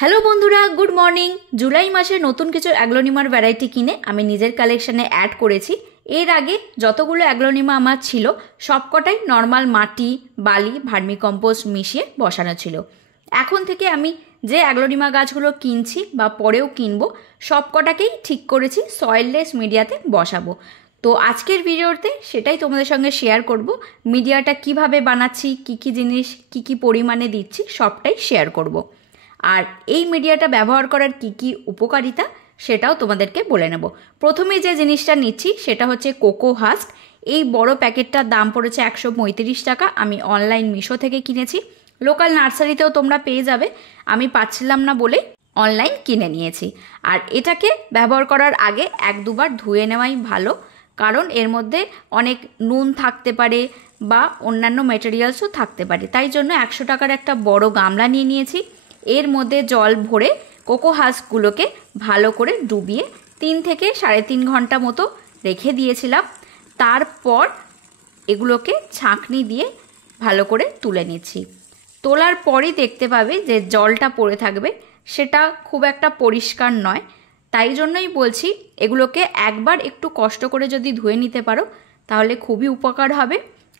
Hello বন্ধুরা, good morning. July মাসে নতুন কিছু অ্যাগ্লোনিমার ভ্যারাইটি কিনে আমি নিজের কালেকশানে অ্যাড করেছি। এর আগে যতগুলো অ্যাগ্লোনিমা আমার ছিল সবকটাই নর্মাল মাটি, বালি, ভার্মিকম্পোস্ট মিশিয়ে বসানো ছিল। এখন থেকে আমি যে অ্যাগ্লোনিমা গাছগুলো কিনছি বা পরেও কিনবো সবকটাকেই ঠিক করেছি সয়েললেস মিডিয়াতে বসাবো। তো আজকের ভিডিওতে সেটাই তোমাদের সঙ্গে শেয়ার করব। মিডিয়াটা কিভাবে বানাচ্ছি, কী জিনিস কী পরিমাণে দিচ্ছি সবটাই শেয়ার করব। আর এই মিডিয়াটা ব্যবহার করার কী উপকারিতা সেটাও তোমাদেরকে বলে নেব। প্রথমে যে জিনিসটা নিচ্ছি সেটা হচ্ছে কোকো হাস্ক। এই বড় প্যাকেটটার দাম পড়েছে 135 টাকা। আমি অনলাইন মিশো থেকে কিনেছি। লোকাল নার্সারিতেও তোমরা পেয়ে যাবে, আমি পাচ্ছিলাম না বলে অনলাইন কিনে নিয়েছি। আর এটাকে ব্যবহার করার আগে এক দুবার ধুয়ে নেওয়াই ভালো, কারণ এর মধ্যে অনেক নুন থাকতে পারে বা অন্যান্য ম্যাটেরিয়ালসও থাকতে পারে। তাই জন্য 100 টাকার একটা বড় গামলা নিয়ে নিয়েছি। এর মধ্যে জল ভরে কোকো হাস্কগুলোকে ভালো করে ডুবিয়ে 3 থেকে 3.5 ঘন্টা মতো রেখে দিয়েছিলাম। তারপর এগুলোকে ছাঁকনি দিয়ে ভালো করে তুলে নিচ্ছি। তোলার পরই দেখতে পাবে যে জলটা পড়ে থাকবে, সেটা খুব একটা পরিষ্কার নয়। তাই জন্যই বলছি এগুলোকে একবার একটু কষ্ট করে যদি ধুয়ে নিতে পারো তাহলে খুবই উপকার হবে।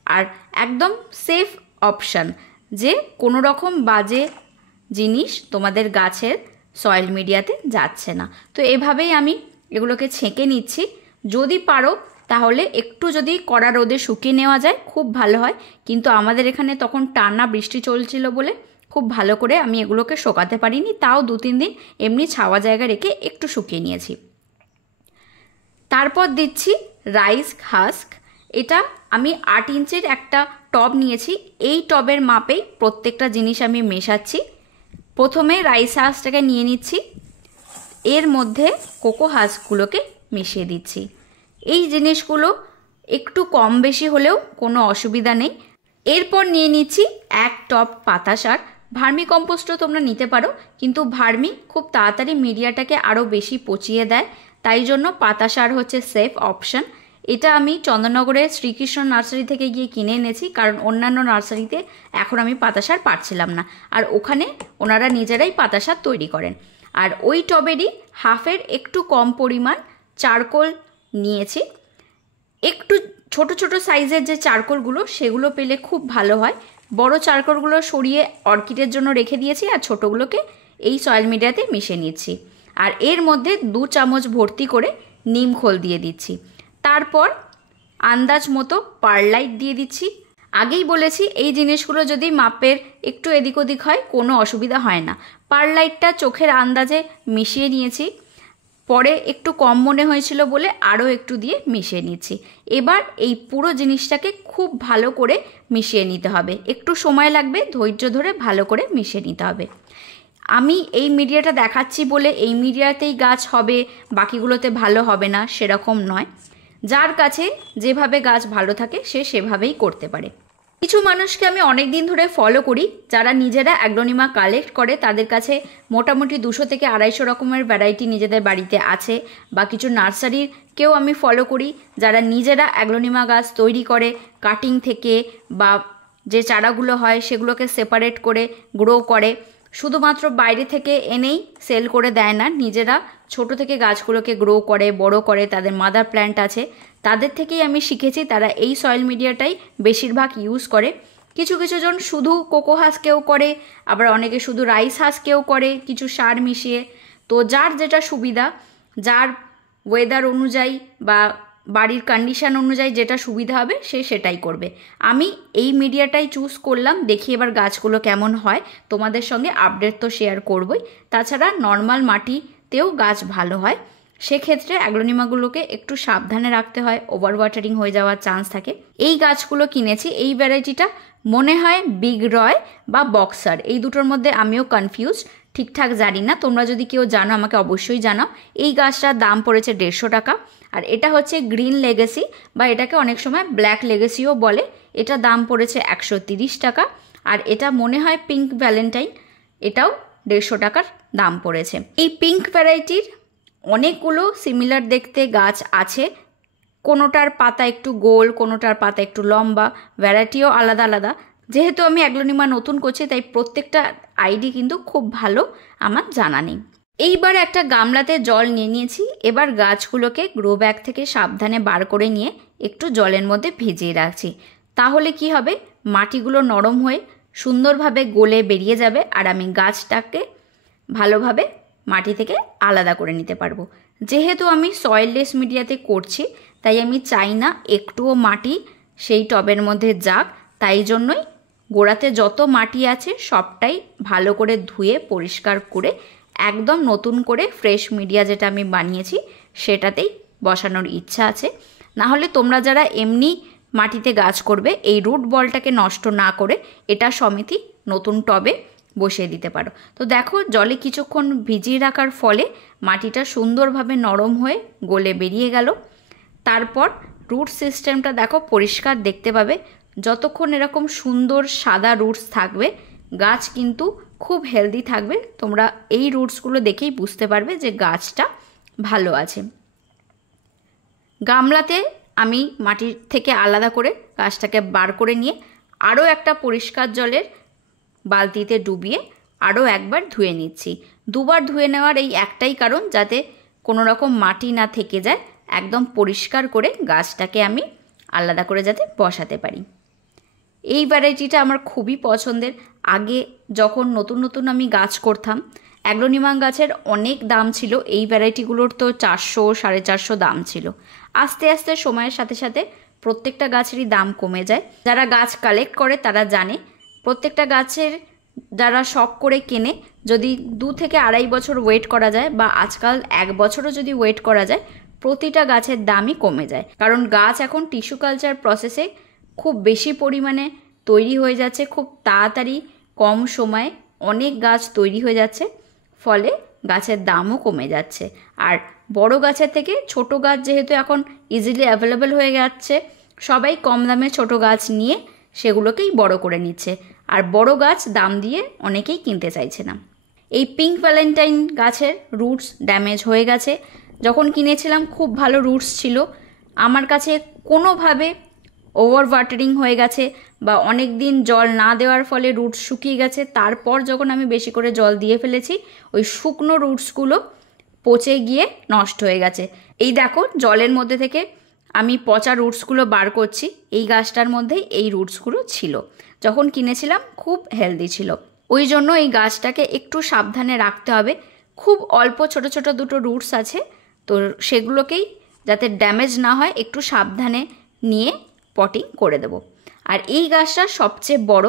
আর একদম সেফ অপশান, যে কোনো রকম বাজে জিনিস তোমাদের গাছের সয়েল মিডিয়াতে যাচ্ছে না। তো এভাবেই আমি এগুলোকে ছেঁকে নিচ্ছি। যদি পারো তাহলে একটু যদি কড়া রোদে শুকিয়ে নেওয়া যায় খুব ভালো হয়, কিন্তু আমাদের এখানে তখন টানা বৃষ্টি চলছিল বলে খুব ভালো করে আমি এগুলোকে শোকাতে পারিনি। তাও 2-3 দিন এমনি ছাওয়া জায়গা রেখে একটু শুকিয়ে নিয়েছি। তারপর দিচ্ছি রাইস হাস্ক। এটা আমি 8 ইঞ্চের একটা টব নিয়েছি। এই টবের মাপেই প্রত্যেকটা জিনিস আমি মেশাচ্ছি। প্রথমে রাইস হাস্কটাকে নিয়ে নিচ্ছি, এর মধ্যে কোকো হাস্কগুলোকে মিশিয়ে দিচ্ছি। এই জিনিসগুলো একটু কম বেশি হলেও কোনো অসুবিধা নেই। এরপর নিয়ে নিচ্ছি 1 টব পাতা সার। ভার্মি কম্পোস্টও তোমরা নিতে পারো, কিন্তু ভার্মি খুব তাড়াতাড়ি মিডিয়াটাকে আরও বেশি পচিয়ে দেয়, তাই জন্য পাতা সার হচ্ছে সেফ অপশান। এটা আমি চন্দননগরের শ্রীকৃষ্ণ নার্সারি থেকে গিয়ে কিনে এনেছি, কারণ অন্যান্য নার্সারিতে এখন আমি পাতা সার পাচ্ছিলাম না, আর ওখানে ওনারা নিজেরাই পাতা সার তৈরি করেন। আর ওই টবেরই হাফের একটু কম পরিমাণ চারকোল নিয়েছি। একটু ছোট ছোট সাইজের যে চারকোলগুলো সেগুলো পেলে খুব ভালো হয়। বড় চারকোলগুলো সরিয়ে অর্কিডের জন্য রেখে দিয়েছি, আর ছোটোগুলোকে এই সয়েল মিডিয়াতে মিশিয়ে নিচ্ছি। আর এর মধ্যে 2 চামচ ভর্তি করে নিম খোল দিয়ে দিচ্ছি। তারপর আন্দাজ মতো পারলাইট দিয়ে দিচ্ছি। আগেই বলেছি এই জিনিসগুলো যদি মাপের একটু এদিক ওদিক হয় কোনো অসুবিধা হয় না। পারলাইটটা চোখের আন্দাজে মিশিয়ে নিয়েছি, পরে একটু কম মনে হয়েছিল বলে আরও একটু দিয়ে মিশিয়ে নিচ্ছি। এবার এই পুরো জিনিসটাকে খুব ভালো করে মিশিয়ে নিতে হবে। একটু সময় লাগবে, ধৈর্য ধরে ভালো করে মিশিয়ে নিতে হবে। আমি এই মিডিয়াটা দেখাচ্ছি বলে এই মিডিয়াতেই গাছ হবে, বাকিগুলোতে ভালো হবে না সেরকম নয়। যার কাছে যেভাবে গাছ ভালো থাকে সে সেভাবেই করতে পারে। কিছু মানুষকে আমি অনেক দিন ধরে ফলো করি যারা নিজেরা অ্যাগ্লোনিমা কালেক্ট করে। তাদের কাছে মোটামুটি 200 থেকে 250 রকমের ভ্যারাইটি নিজেদের বাড়িতে আছে। বা কিছু নার্সারিকেও আমি ফলো করি যারা নিজেরা অ্যাগ্লোনিমা গাছ তৈরি করে, কাটিং থেকে বা যে চারাগুলো হয় সেগুলোকে সেপারেট করে গ্রো করে। শুধুমাত্র বাইরে থেকে এনেই সেল করে দেয় না, নিজেরা ছোট থেকে গাছগুলোকে গ্রো করে, বড় করে, তাদের মাদার প্ল্যান্ট আছে। তাদের থেকেই আমি শিখেছি, তারা এই সয়েল মিডিয়াটাই বেশিরভাগ ইউজ করে। কিছু জন শুধু কোকো হাস্কেও করে, আবার অনেকে শুধু রাইস হাস্কেও করে কিছু সার মিশিয়ে। তো যার যেটা সুবিধা, যার ওয়েদার অনুযায়ী বা বাড়ির কন্ডিশন অনুযায়ী যেটা সুবিধা হবে সে সেটাই করবে। আমি এই মিডিয়াটাই চুজ করলাম, দেখি এবার গাছগুলো কেমন হয়। তোমাদের সঙ্গে আপডেট তো শেয়ার করবই, তাছাড়া নর্মাল মাটিতেও গাছ ভালো হয়। সেক্ষেত্রে অ্যাগ্লোনিমাগুলোকে একটু সাবধানে রাখতে হয়, ওভার ওয়াটারিং হয়ে যাওয়ার চান্স থাকে। এই গাছগুলো কিনেছি, এই ভ্যারাইটিটা মনে হয় বিগ রয় বা বক্সার, এই দুটোর মধ্যে আমিও কনফিউজ, ঠিকঠাক জানি না। তোমরা যদি কেউ জানো আমাকে অবশ্যই জানাও। এই গাছটার দাম পড়েছে 150 টাকা। আর এটা হচ্ছে গ্রিন লেগেসি, বা এটাকে অনেক সময় ব্ল্যাক লেগেসিও বলে। এটা দাম পড়েছে 130 টাকা। আর এটা মনে হয় পিঙ্ক ভ্যালেন্টাইন, এটাও 150 টাকার দাম পড়েছে। এই পিঙ্ক ভ্যারাইটির অনেকগুলো সিমিলার দেখতে গাছ আছে, কোনোটার পাতা একটু গোল, কোনোটার পাতা একটু লম্বা, ভ্যারাইটিও আলাদা আলাদা। যেহেতু আমি অ্যাগ্লোনিমা নতুন করছি তাই প্রত্যেকটা আইডি কিন্তু খুব ভালো আমার জানা নেই। এইবার একটা গামলাতে জল নিয়ে নিয়েছি। এবার গাছগুলোকে গ্রো ব্যাগ থেকে সাবধানে বার করে নিয়ে একটু জলের মধ্যে ভিজিয়ে রাখছি। তাহলে কি হবে, মাটিগুলো নরম হয়ে সুন্দরভাবে গলে বেরিয়ে যাবে আর আমি গাছটাকে ভালোভাবে মাটি থেকে আলাদা করে নিতে পারবো। যেহেতু আমি সয়েললেস মিডিয়াতে করছি তাই আমি চাই না একটুও মাটি সেই টবের মধ্যে যাক, তাই জন্যই গোড়াতে যত মাটি আছে সবটাই ভালো করে ধুয়ে পরিষ্কার করে একদম নতুন করে ফ্রেশ মিডিয়া যেটা আমি বানিয়েছি সেটাতেই বসানোর ইচ্ছা আছে। না হলে তোমরা যারা এমনি মাটিতে গাছ করবে এই রুট বলটাকে নষ্ট না করে এটা সমেতই নতুন টবে বসিয়ে দিতে পারো। তো দেখো জলে কিছুক্ষণ ভিজিয়ে রাখার ফলে মাটিটা সুন্দরভাবে নরম হয়ে গলে বেরিয়ে গেল। তারপর রুট সিস্টেমটা দেখো পরিষ্কার দেখতে পাবে। যতক্ষণ এরকম সুন্দর সাদা রুটস থাকবে গাছ কিন্তু খুব হেলদি থাকবে। তোমরা এই রুটসগুলো দেখেই বুঝতে পারবে যে গাছটা ভালো আছে। গামলাতে আমি মাটির থেকে আলাদা করে গাছটাকে বার করে নিয়ে আরও একটা পরিষ্কার জলের বালতিতে ডুবিয়ে আরও একবার ধুয়ে নিচ্ছি। দুবার ধুয়ে নেওয়ার এই একটাই কারণ, যাতে কোনো রকম মাটি না থেকে যায়, একদম পরিষ্কার করে গাছটাকে আমি আলাদা করে যাতে বসাতে পারি। এই ভ্যারাইটিটা আমার খুবই পছন্দের। আগে যখন নতুন নতুন আমি গাছ করতাম অ্যাগ্লোনিমা গাছের অনেক দাম ছিল, এই ভ্যারাইটিগুলোর তো 400-450 দাম ছিল। আস্তে আস্তে সময়ের সাথে সাথে প্রত্যেকটা গাছেরই দাম কমে যায়। যারা গাছ কালেক্ট করে তারা জানে প্রত্যেকটা গাছের যারা শখ করে কেনে যদি 2 থেকে 2.5 বছর ওয়েট করা যায় বা আজকাল 1 বছরও যদি ওয়েট করা যায় প্রতিটা গাছের দামই কমে যায়। কারণ গাছ এখন টিস্যু কালচার প্রসেসে খুব বেশি পরিমাণে তৈরি হয়ে যাচ্ছে, খুব তাড়াতাড়ি কম সময়ে অনেক গাছ তৈরি হয়ে যাচ্ছে, ফলে গাছের দামও কমে যাচ্ছে। আর বড় গাছের থেকে ছোট গাছ যেহেতু এখন ইজিলি অ্যাভেলেবেল হয়ে যাচ্ছে, সবাই কম দামে ছোট গাছ নিয়ে সেগুলোকেই বড় করে নিচ্ছে। আর বড় গাছ দাম দিয়ে অনেকেই কিনতে চাইছে না। এই পিঙ্ক ভ্যালেন্টাইন গাছের রুটস ড্যামেজ হয়ে গেছে। যখন কিনেছিলাম খুব ভালো রুটস ছিল, আমার কাছে কোনোভাবে ওভার ওয়াটারিং হয়ে গেছে বা অনেক দিন জল না দেওয়ার ফলে রুটস শুকিয়ে গেছে। তারপর যখন আমি বেশি করে জল দিয়ে ফেলেছি ওই শুকনো রুটসগুলো পচে গিয়ে নষ্ট হয়ে গেছে। এই দেখো জলের মধ্যে থেকে আমি পচা রুটসগুলো বার করছি। এই গাছটার মধ্যেই এই রুটসগুলো ছিল। যখন কিনেছিলাম খুব হেলদি ছিল, ওই জন্য এই গাছটাকে একটু সাবধানে রাখতে হবে। খুব অল্প ছোট ছোট দুটো রুটস আছে, তো সেগুলোকেই যাতে ড্যামেজ না হয় একটু সাবধানে নিয়ে পটিং করে দেব। আর এই গাছটা সবচেয়ে বড়।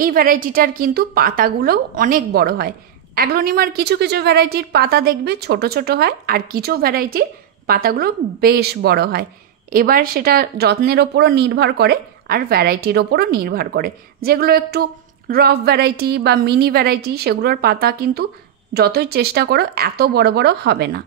এই ভ্যারাইটিটার কিন্তু পাতাগুলোও অনেক বড় হয়। অ্যাগ্লোনিমার কিছু কিছু ভ্যারাইটির পাতা দেখবে ছোট ছোট হয় আর কিছু ভ্যারাইটির পাতাগুলো বেশ বড় হয়। এবার সেটা যত্নের ওপরও নির্ভর করে আর ভ্যারাইটির ওপরও নির্ভর করে। যেগুলো একটু রফ ভ্যারাইটি বা মিনি ভ্যারাইটি সেগুলোর পাতা কিন্তু যতই চেষ্টা করো এত বড় বড় হবে না।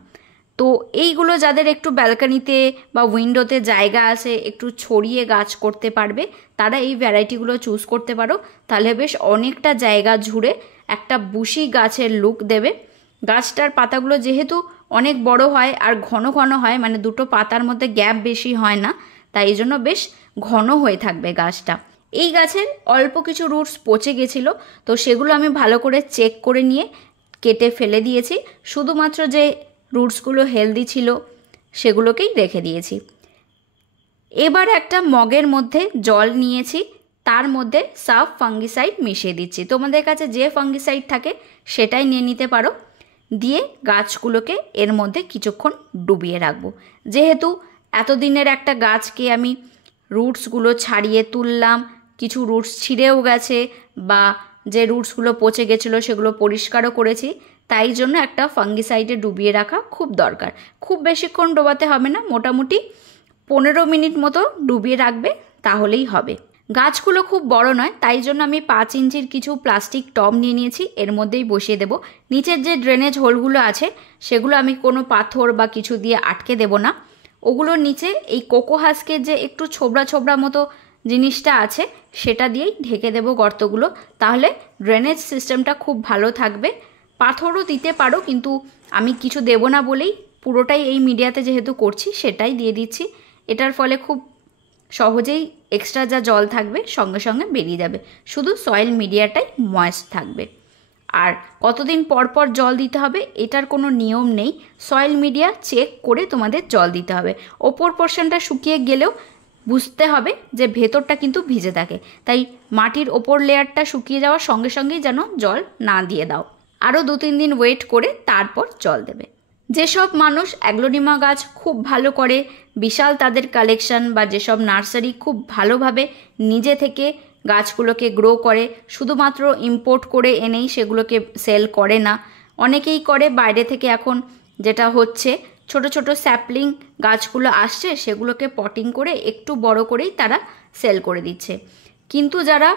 তো এইগুলো যাদের একটু ব্যালকানিতে বা উইন্ডোতে জায়গা আছে, একটু ছড়িয়ে গাছ করতে পারবে, তারা এই ভ্যারাইটিগুলো চুজ করতে পারো। তাহলে বেশ অনেকটা জায়গা জুড়ে একটা বুশি গাছের লুক দেবে। গাছটার পাতাগুলো যেহেতু অনেক বড় হয় আর ঘন ঘন হয়, মানে দুটো পাতার মধ্যে গ্যাপ বেশি হয় না, তাই এই জন্য বেশ ঘন হয়ে থাকবে গাছটা। এই গাছের অল্প কিছু রুটস পচে গেছিলো, তো সেগুলো আমি ভালো করে চেক করে নিয়ে কেটে ফেলে দিয়েছি। শুধুমাত্র যে রুটসগুলো হেলদি ছিল সেগুলোকেই রেখে দিয়েছি। এবার একটা মগের মধ্যে জল নিয়েছি, তার মধ্যে সাফ ফাঙ্গিসাইড মিশিয়ে দিচ্ছি। তোমাদের কাছে যে ফাঙ্গিসাইড থাকে সেটাই নিয়ে নিতে পারো। দিয়ে গাছগুলোকে এর মধ্যে কিছুক্ষণ ডুবিয়ে রাখবো। যেহেতু এতদিনের একটা গাছকে আমি রুটসগুলো ছাড়িয়ে তুললাম, কিছু রুটস ছিঁড়েও গেছে বা যে রুটসগুলো পচে গেছিলো সেগুলো পরিষ্কারও করেছি, তাই জন্য একটা ফাঙ্গিসাইডে ডুবিয়ে রাখা খুব দরকার। খুব বেশিক্ষণ ডোবাতে হবে না, মোটামুটি 15 মিনিট মতো ডুবিয়ে রাখবে, তাহলেই হবে। গাছগুলো খুব বড় নয়, তাই জন্য আমি 5 ইঞ্চির কিছু প্লাস্টিক টব নিয়ে নিয়েছি, এর মধ্যেই বসিয়ে দেব। নিচের যে ড্রেনেজ হোলগুলো আছে সেগুলো আমি কোনো পাথর বা কিছু দিয়ে আটকে দেব না। ওগুলোর নিচে এই কোকো হাস্কের যে একটু ছোবড়া ছোবড়া মতো জিনিসটা আছে সেটা দিয়েই ঢেকে দেব গর্তগুলো, তাহলে ড্রেনেজ সিস্টেমটা খুব ভালো থাকবে। পাথরও দিতে পারো, কিন্তু আমি কিছু দেব না বলেই পুরোটাই এই মিডিয়াতে যেহেতু করছি সেটাই দিয়ে দিচ্ছি। এটার ফলে খুব সহজেই এক্সট্রা যা জল থাকবে সঙ্গে সঙ্গে বেরিয়ে যাবে, শুধু সয়েল মিডিয়াটাই ময়েস্ট থাকবে। আর কতদিন পর পর জল দিতে হবে এটার কোনো নিয়ম নেই, সয়েল মিডিয়া চেক করে তোমাদের জল দিতে হবে। ওপর পোর্শনটা শুকিয়ে গেলেও বুঝতে হবে যে ভেতরটা কিন্তু ভিজে থাকে, তাই মাটির ওপর লেয়ারটা শুকিয়ে যাওয়ার সঙ্গে সঙ্গেই যেন জল না দিয়ে দাও। আরও 2-3 দিন ওয়েট করে তারপর জল দেবে। যেসব মানুষ অ্যাগ্লোনিমা গাছ খুব ভালো করে, বিশাল তাদের কালেকশন, বা যেসব নার্সারি খুব ভালোভাবে নিজে থেকে গাছগুলোকে গ্রো করে, শুধুমাত্র ইম্পোর্ট করে এনেই সেগুলোকে সেল করে না, অনেকেই করে বাইরে থেকে। এখন যেটা হচ্ছে ছোট ছোট স্যাপলিং গাছগুলো আসছে, সেগুলোকে পটিং করে একটু বড় করেই তারা সেল করে দিচ্ছে। কিন্তু যারা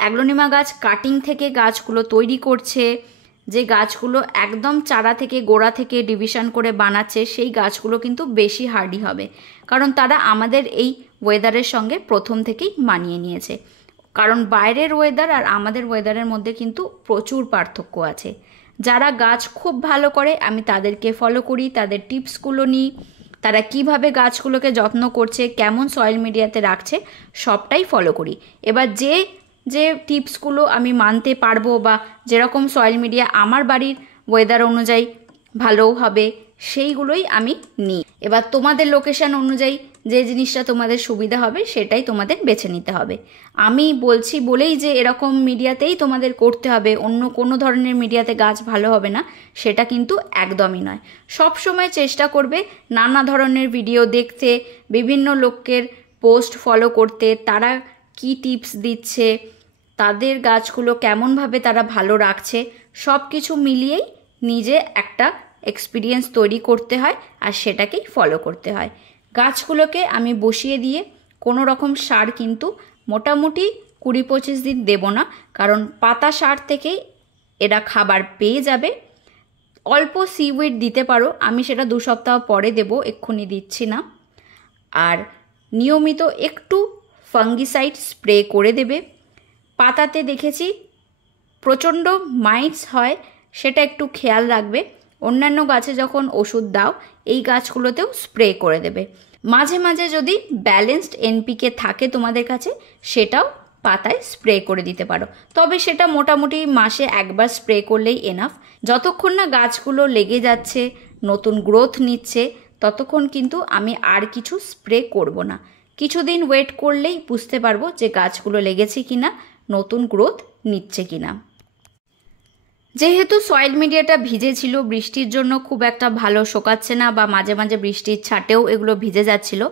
অ্যাগ্লোনিমা গাছ কাটিং থেকে গাছগুলো তৈরি করছে, যে গাছগুলো একদম চারা থেকে গোড়া থেকে ডিভিশন করে বানাচ্ছে, সেই গাছগুলো কিন্তু বেশি হার্ডি হবে, কারণ তারা আমাদের এই ওয়েদারের সঙ্গে প্রথম থেকেই মানিয়ে নিয়েছে। কারণ বাইরের ওয়েদার আর আমাদের ওয়েদারের মধ্যে কিন্তু প্রচুর পার্থক্য আছে। যারা গাছ খুব ভালো করে আমি তাদেরকে ফলো করি, তাদের টিপসগুলো নিই, তারা কিভাবে গাছগুলোকে যত্ন করছে, কেমন সয়েল মিডিয়াতে রাখছে, সবটাই ফলো করি। এবার যে টিপসগুলো আমি মানতে পারবো বা যেরকম সয়েল মিডিয়া আমার বাড়ির ওয়েদার অনুযায়ী ভালো হবে সেইগুলোই আমি নিই। এবার তোমাদের লোকেশন অনুযায়ী যে জিনিসটা তোমাদের সুবিধা হবে সেটাই তোমাদের বেছে নিতে হবে। আমি বলছি বলেই যে এরকম মিডিয়াতেই তোমাদের করতে হবে, অন্য কোনো ধরনের মিডিয়াতে গাছ ভালো হবে না, সেটা কিন্তু একদমই নয়। সব সময় চেষ্টা করবে নানা ধরনের ভিডিও দেখতে, বিভিন্ন লোকের পোস্ট ফলো করতে, তারা কি টিপস দিচ্ছে, তাদের গাছগুলো কেমনভাবে তারা ভালো রাখছে, সব কিছু মিলিয়েই নিজে একটা এক্সপিরিয়েন্স তৈরি করতে হয় আর সেটাকেই ফলো করতে হয়। গাছগুলোকে আমি বসিয়ে দিয়ে কোনো রকম সার কিন্তু মোটামুটি 20-25 দিন দেব না, কারণ পাতা সার থেকেই এরা খাবার পেয়ে যাবে। অল্প সিউইড দিতে পারো, আমি সেটা 2 সপ্তাহ পরে দেব, এক্ষুনি দিচ্ছি না। আর নিয়মিত একটু ফাঙ্গিসাইড স্প্রে করে দেবে। পাতাতে দেখেছি প্রচণ্ড মাইটস হয়, সেটা একটু খেয়াল রাখবে। অন্যান্য গাছে যখন ওষুধ দাও, এই গাছগুলোতেও স্প্রে করে দেবে। মাঝে মাঝে যদি ব্যালেন্সড এনপিকে থাকে তোমাদের কাছে, সেটাও পাতায় স্প্রে করে দিতে পারো, তবে সেটা মোটামুটি মাসে একবার স্প্রে করলেই এনাফ। যতক্ষণ না গাছগুলো লেগে যাচ্ছে, নতুন গ্রোথ নিচ্ছে, ততক্ষণ কিন্তু আমি আর কিছু স্প্রে করব না। কিছুদিন ওয়েট করলেই বুঝতে পারবো যে গাছগুলো লেগেছে কিনা, নতুন গ্রোথ নিচ্ছে কিনা। যেহেতু সয়েল মিডিয়াটা ভিজে ছিল, বৃষ্টির জন্য খুব একটা ভালো শোকাচ্ছে না, বা মাঝে মাঝে বৃষ্টির ছাটেও এগুলো ভিজে যাচ্ছিল,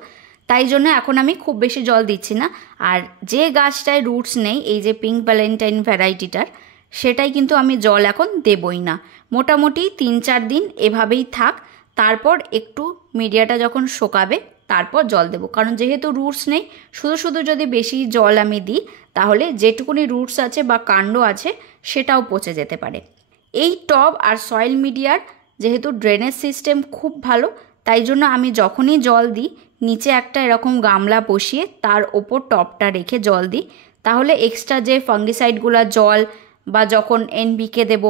তাই জন্য এখন আমি খুব বেশি জল দিচ্ছি না। আর যে গাছটায় রুটস নেই, এই যে পিঙ্ক ভ্যালেন্টাইন ভ্যারাইটিটার, সেটাই কিন্তু আমি জল এখন দেবই না। মোটামুটি 3-4 দিন এভাবেই থাক, তারপর একটু মিডিয়াটা যখন শোকাবে তারপর জল দেবো। কারণ যেহেতু রুটস নেই, শুধু শুধু যদি বেশি জল আমি দিই, তাহলে যেটুকুনি রুটস আছে বা কাণ্ড আছে সেটাও পচে যেতে পারে। এই টব আর সয়েল মিডিয়ার যেহেতু ড্রেনেজ সিস্টেম খুব ভালো, তাই জন্য আমি যখনই জল দিই নিচে একটা এরকম গামলা বসিয়ে তার ওপর টবটা রেখে জল দিই। তাহলে এক্সট্রা যে ফাঙ্গিসাইডগুলো জল বা যখন এনপিকে দেব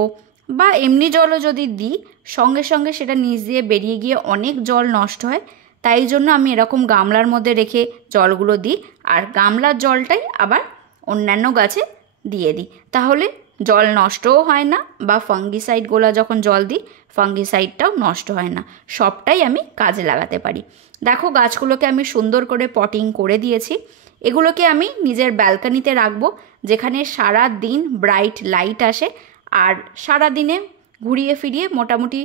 বা এমনি জলও যদি দিই, সঙ্গে সঙ্গে সেটা নিচ দিয়ে বেরিয়ে গিয়ে অনেক জল নষ্ট হয়। তাই জন্য আমি এরকম গামলার মধ্যে রেখে জলগুলো দিই, আর গামলার জলটাই আবার অন্যান্য গাছে দিয়ে দিই। তাহলে জল নষ্টও হয় না, বা ফাঙ্গিসাইডগুলো যখন জল দিই ফাঙ্গিসাইডটাও নষ্ট হয় না, সবটাই আমি কাজে লাগাতে পারি। দেখো গাছগুলোকে আমি সুন্দর করে পটিং করে দিয়েছি। এগুলোকে আমি নিজের ব্যালকনিতে রাখবো, যেখানে সারা দিন ব্রাইট লাইট আসে, আর সারা দিনে ঘুরিয়ে ফিরিয়ে মোটামুটি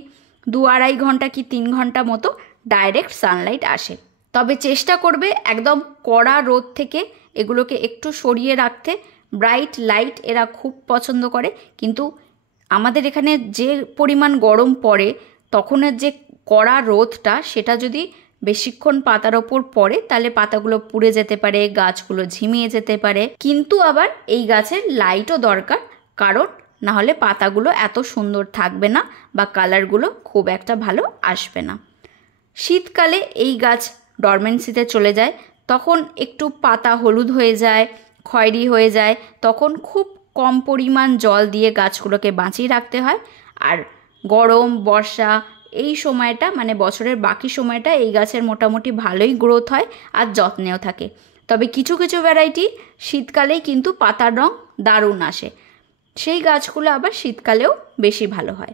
2-2.5 ঘন্টা কি 3 ঘন্টা মতো ডাইরেক্ট সানলাইট আসে। তবে চেষ্টা করবে একদম কড়া রোদ থেকে এগুলোকে একটু সরিয়ে রাখতে। ব্রাইট লাইট এরা খুব পছন্দ করে, কিন্তু আমাদের এখানে যে পরিমাণ গরম পড়ে, তখনের যে কড়া রোদটা সেটা যদি বেশিক্ষণ পাতার ওপর পড়ে, তাহলে পাতাগুলো পুড়ে যেতে পারে, গাছগুলো ঝিমিয়ে যেতে পারে। কিন্তু আবার এই গাছের লাইটও দরকার, কারণ না হলে পাতাগুলো এত সুন্দর থাকবে না বা কালারগুলো খুব একটা ভালো আসবে না। শীতকালে এই গাছ ডরমেন্সিতে চলে যায়, তখন একটু পাতা হলুদ হয়ে যায়, খয়েরি হয়ে যায়, তখন খুব কম পরিমাণ জল দিয়ে গাছগুলোকে বাঁচিয়ে রাখতে হয়। আর গরম বর্ষা এই সময়টা, মানে বছরের বাকি সময়টা এই গাছের মোটামুটি ভালোই গ্রোথ হয় আর যত্নেও থাকে। তবে কিছু কিছু ভ্যারাইটি শীতকালেই কিন্তু পাতার রং দারুণ আসে, সেই গাছগুলো আবার শীতকালেও বেশি ভালো হয়।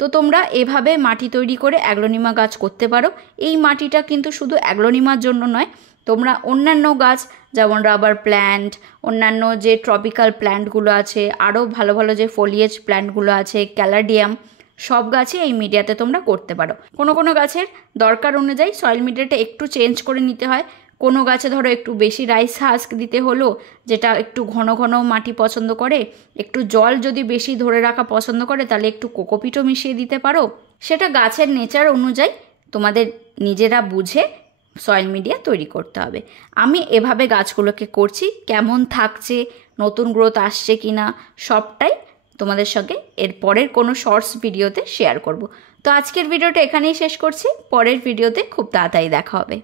তো তোমরা এভাবে মাটি তৈরি করে অ্যাগ্লোনিমা গাছ করতে পারো। এই মাটিটা কিন্তু শুধু অ্যাগ্লোনিমার জন্য নয়, তোমরা অন্যান্য গাছ যেমন রাবার প্ল্যান্ট, অন্যান্য যে ট্রপিক্যাল প্ল্যান্টগুলো আছে, আরও ভালো ভালো যে ফোলিয়েজ প্ল্যান্টগুলো আছে, ক্যালাডিয়াম, সব গাছই এই মিডিয়াতে তোমরা করতে পারো। কোনো কোনো গাছের দরকার অনুযায়ী সয়েল মিডিয়াটা একটু চেঞ্জ করে নিতে হয়। কোনো গাছে ধরো একটু বেশি রাইস হাস্ক দিতে হলো, যেটা একটু ঘন ঘন মাটি পছন্দ করে, একটু জল যদি বেশি ধরে রাখা পছন্দ করে তাহলে একটু কোকোপিটও মিশিয়ে দিতে পারো। সেটা গাছের নেচার অনুযায়ী তোমাদের নিজেরা বুঝে সয়েল মিডিয়া তৈরি করতে হবে। আমি এভাবে গাছগুলোকে করছি, কেমন থাকছে, নতুন গ্রোথ আসছে কি না, সবটাই তোমাদের সঙ্গে এর পরের কোনো শর্টস ভিডিওতে শেয়ার করব। তো আজকের ভিডিওটা এখানেই শেষ করছি, পরের ভিডিওতে খুব তাড়াতাড়ি দেখা হবে।